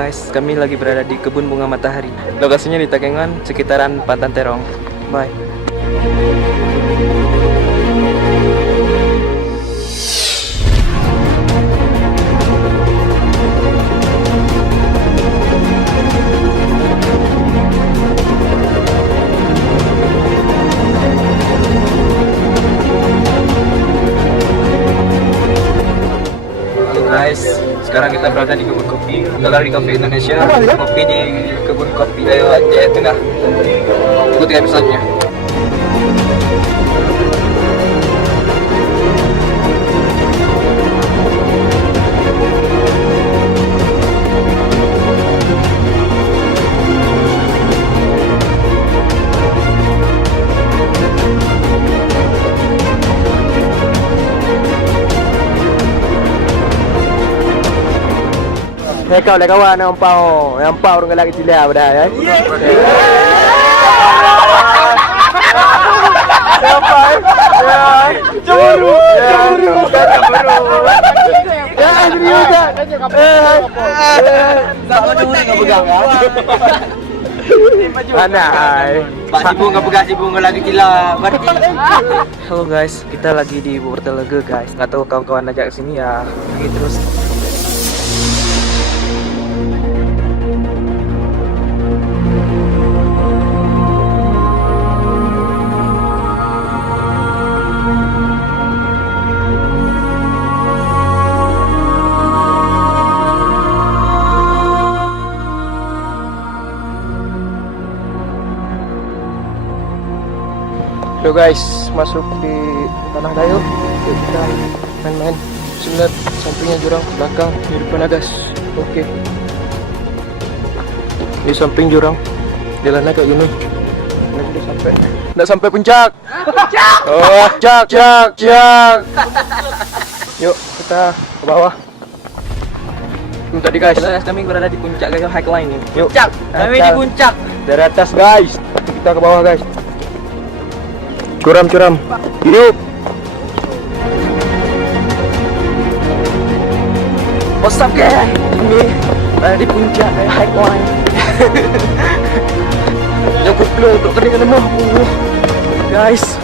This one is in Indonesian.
guys, kami lagi berada di kebun bunga matahari. Lokasinya di Takengon, sekitaran Pantan Terong. Bye. Guys, sekarang kita berada di kebun kopi. Galeri Kopi Indonesia, kopi di kebun kopi Jaya Tengah. Ikuti episode-nya. Kau lah kawan nampak orang lelaki cilia pada ya. Cemburu. Ya, serius tak? Tak cemburu enggak pegang ya. Mana hai? Pak Sibu enggak pegang Sibu enggak lagi cila. Halo guys, kita lagi di Purworejo guys. Enggak tahu kawan-kawan ajak ke sini ya. Pergi terus. Yo guys, masuk di tanah kayu. Yuk kita main-main. Lihat sampingnya jurang, belakang di depan guys. Oke. Di samping jurang, jalannya kayak gini. Nah, udah sampai. Nggak sampai puncak. Puncak. Oh, puncak. Yuk kita ke bawah. Tadi guys, Kami berada di puncak guys, highline ini. yuk. Kami di puncak. Dari atas guys. Kita ke bawah guys. Curam. Yuk. What's up guys? Kami berada di puncak highline. Yang kuplo untuk kedengaran guys.